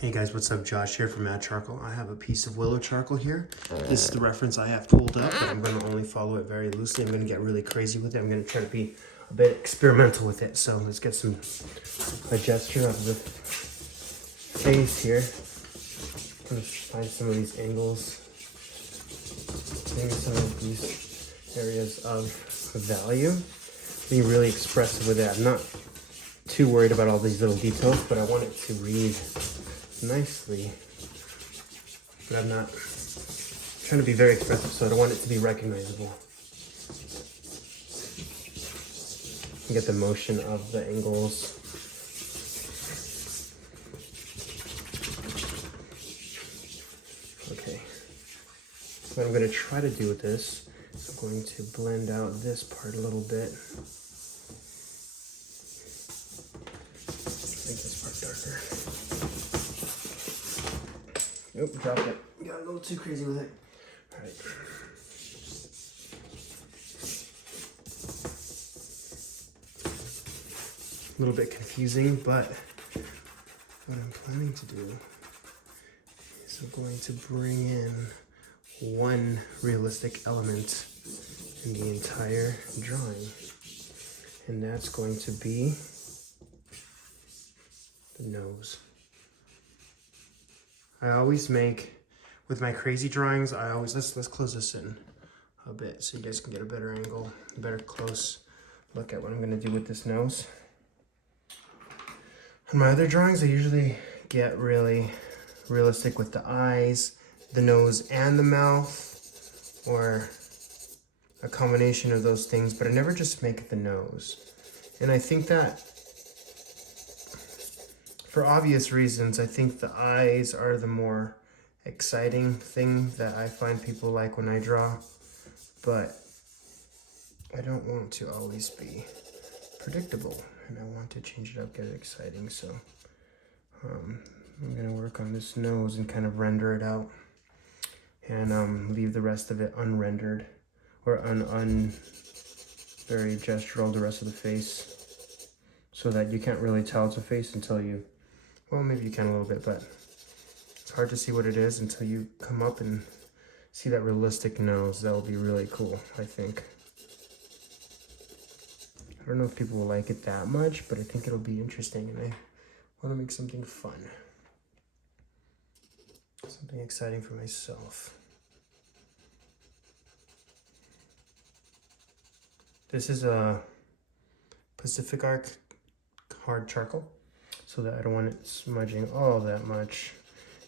Hey guys, what's up? Josh here from Matte Charcoal. I have a piece of Willow charcoal here. This is the reference I have pulled up, but I'm going to only follow it very loosely. I'm going to get really crazy with it. I'm going to try to be a bit experimental with it. So let's get a gesture of the face here. I'm going to find some of these angles. Maybe some of these areas of value. Being really expressive with it. I'm not too worried about all these little details, but I want it to read nicely, but I'm not trying to be very expressive, so I don't want it to be recognizable. You get the motion of the angles. Okay, what I'm going to try to do with this, I'm going to blend out this part a little bit. Make this part darker. Nope, dropped it. Got a little too crazy with it. All right. A little bit confusing, but what I'm planning to do is I'm going to bring in one realistic element in the entire drawing, and that's going to be the nose. I always make, with my crazy drawings, let's close this in a bit so you guys can get a better angle, a better close look at what I'm gonna do with this nose. On my other drawings, I usually get really realistic with the eyes, the nose, and the mouth, or a combination of those things, but I never just make the nose. And I think that, for obvious reasons, I think the eyes are the more exciting thing that I find people like when I draw, but I don't want to always be predictable, and I want to change it up, get it exciting. So I'm gonna work on this nose and kind of render it out, and leave the rest of it unrendered, or very gestural, the rest of the face, so that you can't really tell it's a face until you, well, maybe you can a little bit, but it's hard to see what it is until you come up and see that realistic nose. That will be really cool, I think. I don't know if people will like it that much, but I think it'll be interesting, and I want to make something fun. Something exciting for myself. This is a Pacific Arc hard charcoal, so that I don't want it smudging all that much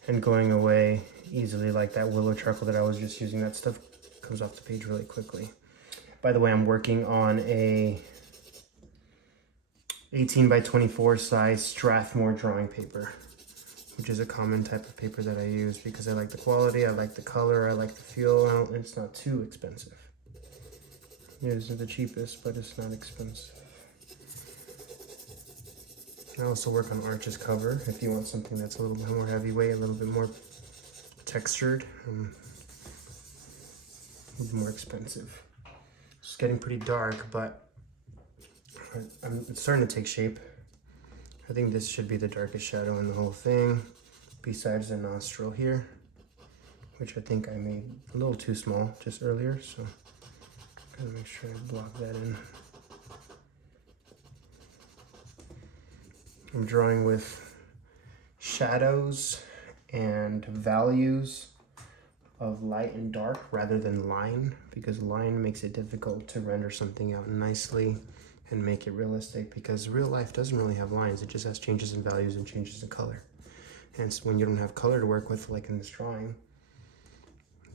and going away easily like that Willow charcoal that I was just using. That stuff comes off the page really quickly. By the way, I'm working on a 18 by 24 size Strathmore drawing paper, which is a common type of paper that I use because I like the quality, I like the color, I like the feel, and it's not too expensive. It isn't the cheapest, but it's not expensive. I also work on Arch's cover if you want something that's a little bit more heavyweight, a little bit more textured, a little more expensive. It's getting pretty dark, but it's starting to take shape. I think this should be the darkest shadow in the whole thing, besides the nostril here, which I think I made a little too small just earlier, so I'm gonna make sure I block that in. I'm drawing with shadows and values of light and dark rather than line, because line makes it difficult to render something out nicely and make it realistic, because real life doesn't really have lines. It just has changes in values and changes in color. Hence, when you don't have color to work with, like in this drawing,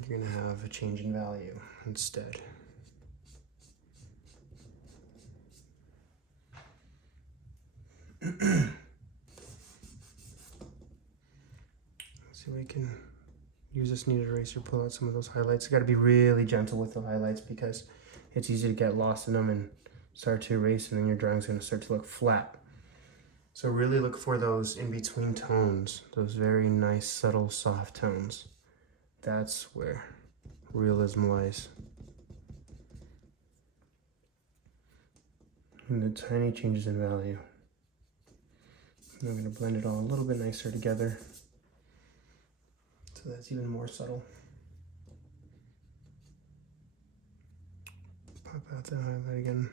you're gonna have a change in value instead. See if we can use this kneaded eraser, pull out some of those highlights. You gotta be really gentle with the highlights because it's easy to get lost in them and start to erase, and then your drawing's gonna start to look flat. So really look for those in-between tones, those very nice, subtle, soft tones. That's where realism lies. And the tiny changes in value. And I'm going to blend it all a little bit nicer together. So that's even more subtle. Pop out the highlight again.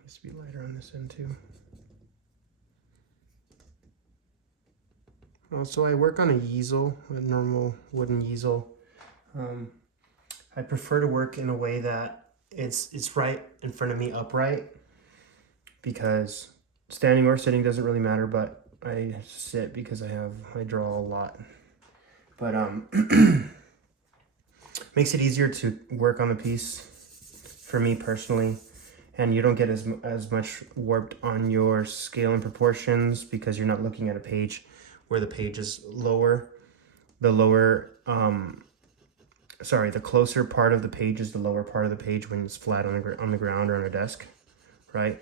Needs to be lighter on this end too. So I work on a easel, a normal wooden easel. I prefer to work in a way that it's right in front of me upright, because standing or sitting doesn't really matter, but I sit because I draw a lot. But makes it easier to work on the piece for me personally, and you don't get as much warped on your scale and proportions because you're not looking at a page where the page is lower. The closer part of the page is the lower part of the page when it's flat on the ground or on a desk, right?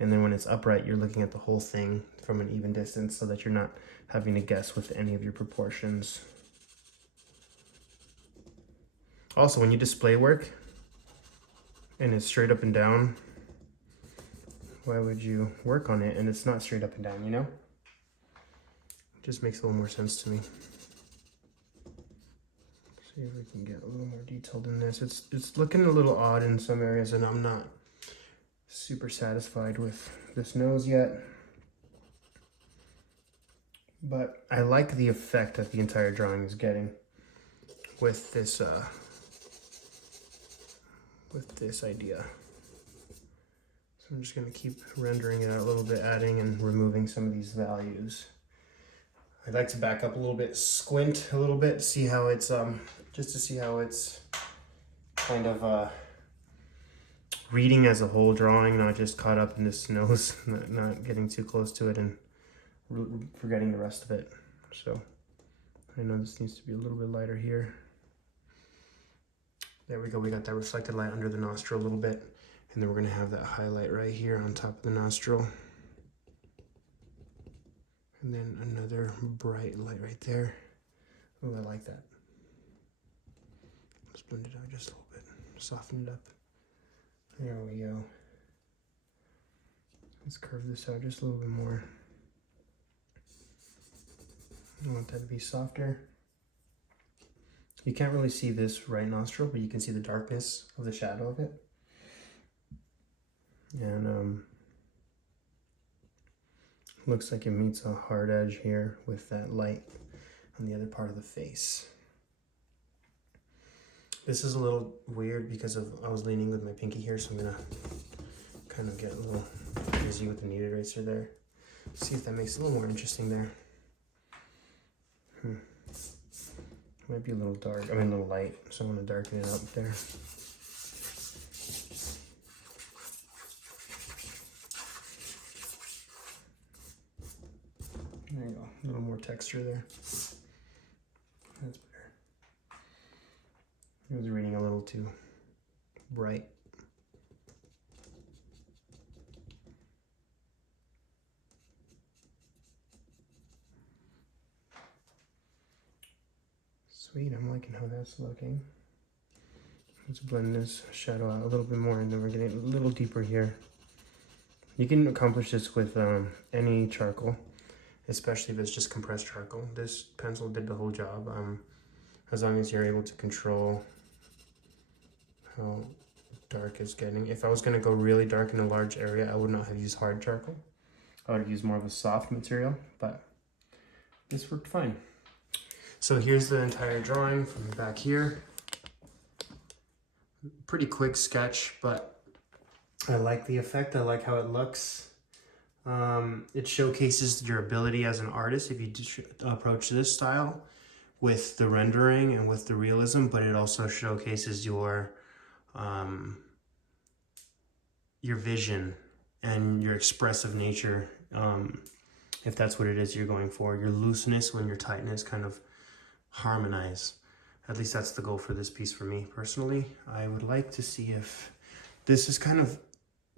And then when it's upright, you're looking at the whole thing from an even distance so that you're not having to guess with any of your proportions. Also, when you display work and it's straight up and down, why would you work on it and it's not straight up and down, you know? It just makes a little more sense to me. See if we can get a little more detailed in this. It's looking a little odd in some areas, and I'm not super satisfied with this nose yet. But I like the effect that the entire drawing is getting with this idea. So I'm just going to keep rendering it out a little bit, adding and removing some of these values. I'd like to back up a little bit, squint a little bit, see how it's just to see how it's kind of reading as a whole drawing, not just caught up in this nose, not getting too close to it and forgetting the rest of it. So I know this needs to be a little bit lighter here. There we go, we got that reflected light under the nostril a little bit, and then we're gonna have that highlight right here on top of the nostril. And then another bright light right there. Oh, I like that. Let's blend it out just a little bit, soften it up. There we go. Let's curve this out just a little bit more. I want that to be softer. You can't really see this right nostril, but you can see the darkness of the shadow of it. And looks like it meets a hard edge here with that light on the other part of the face. This is a little weird because I was leaning with my pinky here, so I'm gonna kind of get a little busy with the kneaded eraser there. See if that makes it a little more interesting there. Might be a little dark, a little light, so I'm gonna darken it up there. There you go, a little more texture there. That's better. It was reading a little too bright. Sweet, I'm liking how that's looking. Let's blend this shadow out a little bit more, and then we're getting a little deeper here. You can accomplish this with any charcoal, especially if it's just compressed charcoal. This pencil did the whole job, as long as you're able to control how dark it's getting. If I was going to go really dark in a large area, I would not have used hard charcoal. I would have used more of a soft material, but this worked fine. So here's the entire drawing from the back here. Pretty quick sketch, but I like the effect. I like how it looks. It showcases your ability as an artist if you approach this style with the rendering and with the realism, but it also showcases your vision and your expressive nature, if that's what it is you're going for. Your looseness when your tightness kind of harmonize. At least that's the goal for this piece for me personally. I would like to see if this is kind of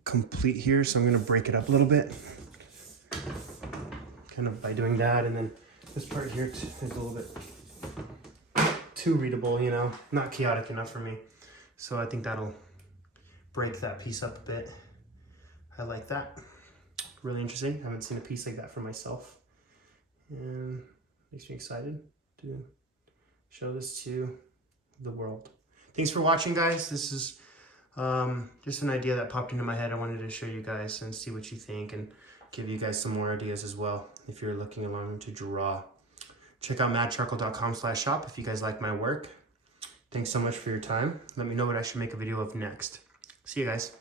complete here, so I'm going to break it up a little bit, kind of by doing that, and then this part here is a little bit too readable, you know, not chaotic enough for me. So I think that'll break that piece up a bit. I like that. Really interesting. I haven't seen a piece like that for myself. and makes me excited to show this to the world. Thanks for watching, guys. This is just an idea that popped into my head. I wanted to show you guys and see what you think and give you guys some more ideas as well if you're looking along to draw. Check out madcharcoal.com/shop if you guys like my work. Thanks so much for your time. Let me know what I should make a video of next. See you guys.